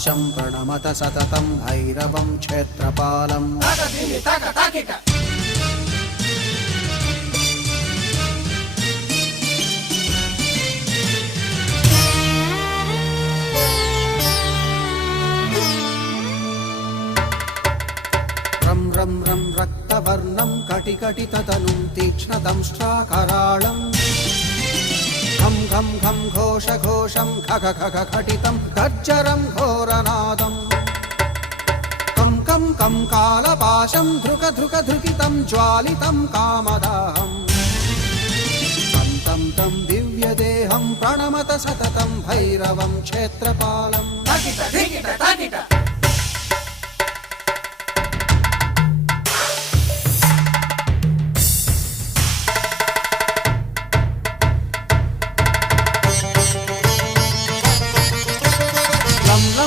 कालपाशं प्रणमत सततं भैरवं क्षेत्रपालम् रं रं रं रक्तवर्णं कटिकटिततनुं तीक्ष्णदंष्ट्राकराळम् घं घं घं घोषघोषं खग खग खटितं गर्जरं घोरनादम् कं कं कं कालपाशं धृक धृक धृकितं ज्वालितं कामदाहम् तं तं तं दिव्यदेहं प्रणमत सततं भैरवं क्षेत्रपालम्